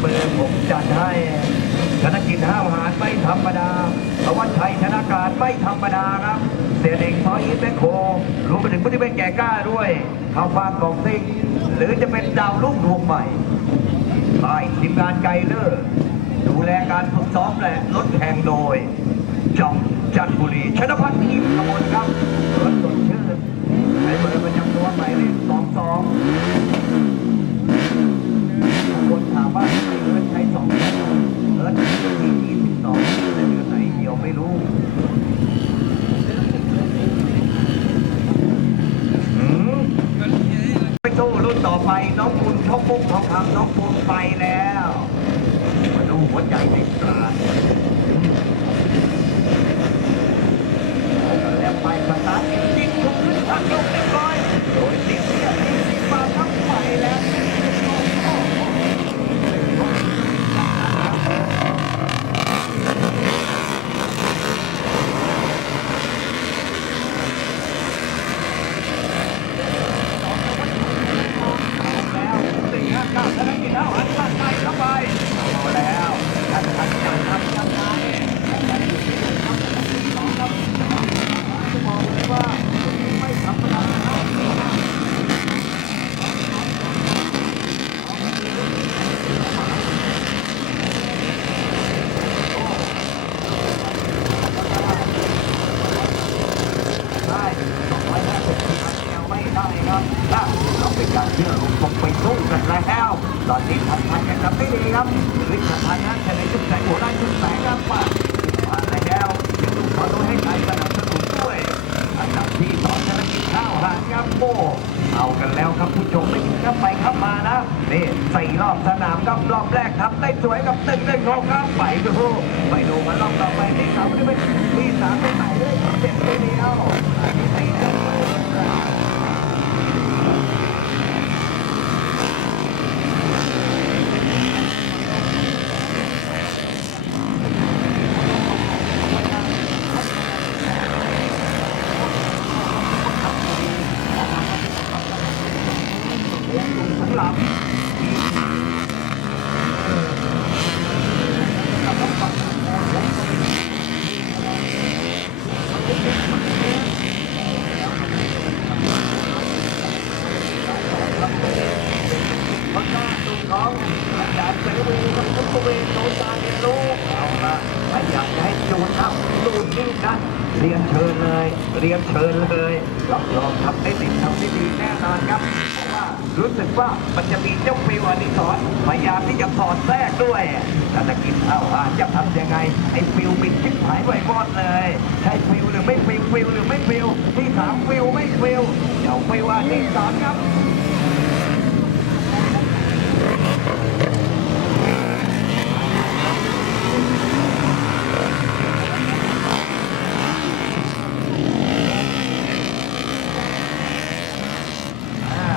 เบอร์ผมจัดให้ธนกิจห้าวหาญไม่ธรรมดาตะวันชัยธนาการไม่ธรรมดาครับ เสียเด็กซอยอีทแมคโครรวมไปถึงผู้ที่เป็นแก่กล้าด้วยเข้าฟางกองซิงหรือจะเป็นดาวรุ่งดวงใหม่ฝ่ายทีมงานไกเลอร์ดูแลการฝึกซ้อมและรถแข่งโดยจอมจันทบุรีชนพัฒน์อิมกมลครับรถสดชื่นใช้เบอร์ประจำตัวหมายเลขสองสองคนถามว่าทำไมเอิร์ธใช้สองสองเอิร์ธที่ยี่สิบสองแต่เดือนไหนเดียวไม่รู้อืม ไปสู้ ไฟน้องบุญน้องปุ๊กน้องคำน้องปูณไปแล้ว มาดูหัวใจในตราดแล้วไปประสานยิงทุกขึ้นทักลงเรียบร้อย โดยเสียงเรียกที่สิมาทั้งไปแล้ว แล้วสี่ห้าเก้าธนกิจแล้วหันหลังไปเข้าไปเอาแล้วท่านท่านจะทำยังไงท่านท่านอยู่ที่ไหนครับท่านที่สองครับจะบอกเลยว่าไม่ธรรมดาครับได้สองร้อยห้าสิบครับเดียวไม่ได้ครับถ้าเราเป็นการเชื่อลงตกไปสู้กันแล้ว ตอนนี้ทำพันกันกับไม่ดีครับหรือทำพั นั้นในชุดแสงหัวได้ชุดแสงครับมามาแล้วยังดูขอต้องให้ใครสนับสนุนด้วยอันดับที่สองธนกิจข้าวหานครับโอ้เอากันแล้วครับผู้ชมไม่ถึงครับไปครับมานะนี่สี่รอบสนามครับรอบแรกครับได้สวยกับตึงได้โงครับไปดูไปดูมารอบต่อไปที่สามที่เป็นที่สามที่ไหนเลยเจ็ดไปเดียวอันนี้สี่เดียว สำหรับคนหน้าดูท้องอาจารย์เสรีกับคุณประเวศโนตาเรียนรู้เอาละไม่อยากจะให้จูนครับดูนี่กัน เรียนเชิญเลย เรียนเชิญเลยรับรองทำได้ติดทำได้ดีแน่นอนครับเพราะว่ารู้สึกว่ามันจะมีเจ้าฟิวอนิสรพยายามที่จะสอดแทรกด้วยถ้าจะกินข้าวอาจะทำยังไงไอ้ฟิวบิดชิบหายไว้หมดเลย ใช่ฟิวหรือไม่ฟิวฟิวหรือไม่ฟิวที่สามฟิวไม่ฟิวเจ้าฟิวอนิสรครับ อ่า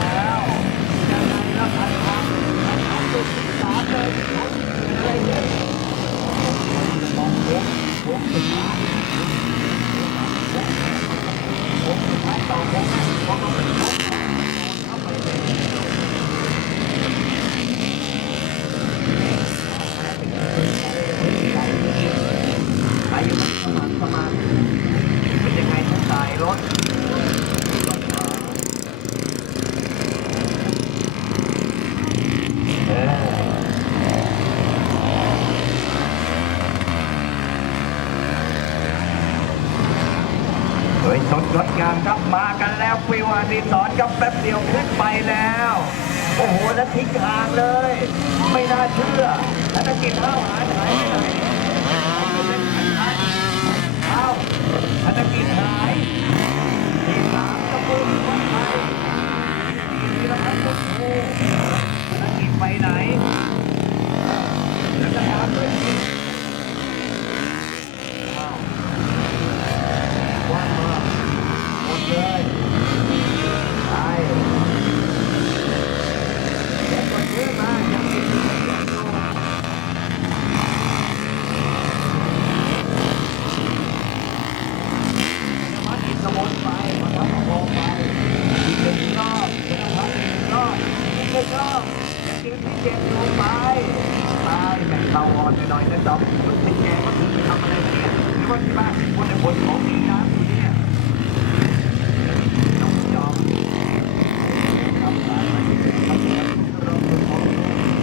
แล้วยังไงล่ะพันธะพันธะสุดที่สามเลยอะไรเนี่ยมองหัวหัวสุดท้ายหัวสุดท้ายต่อหัวหัวก็เป็นหัวเข้าไปเลยไปอยู่สมานสมานเป็นยังไงถ้าตายรถ วยสดงดงามครับมากันแล้วฟิวอานิสอนครับแป๊บเดียวขึ้นไปแล้ว โอ้โหแล้วทิ้งทางเลย ไม่น่าเชื่อธนกิจเท่าหายหานเอ้าธนกิจหายที่สามกระปุกวันไทยที่ละพันกุโูธนกิจไปไหนแล้วก็ตามด้วยอ้าว ว่างมาหมดเลยไปเด็กคนนี้มายังมีที่ไม่อยากดูจะมาอินสมนไปมาทำกระโปรงไปอีกหนึ่งรอบจะมาอีกหนึ่งรอบอีกหนึ่งรอบ เกมที่เจ็ดลงไปตายแม่งเข้าอ่อนหน่อยนะจ๊อบลูกที่แกก็คือไปทำอะไรเนี่ยหรือว่าที่บ้านคนในผลของดีน้ำอยู่เนี่ยน้องจอมทำสายมาที่ทำงานรองของ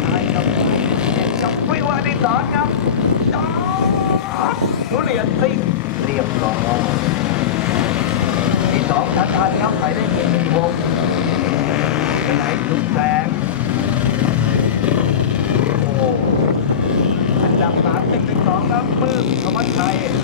นายกับผมเจ็ดกับวิวานิสอนครับจอมทุเรียนซิ่งเรียบร้อยที่สองทันทันครับไปได้เพียงที่หกไปไหนทุกแสง โอ้อันดับสามเป็นหนึ่งสองครับปื้มธ วัชชัย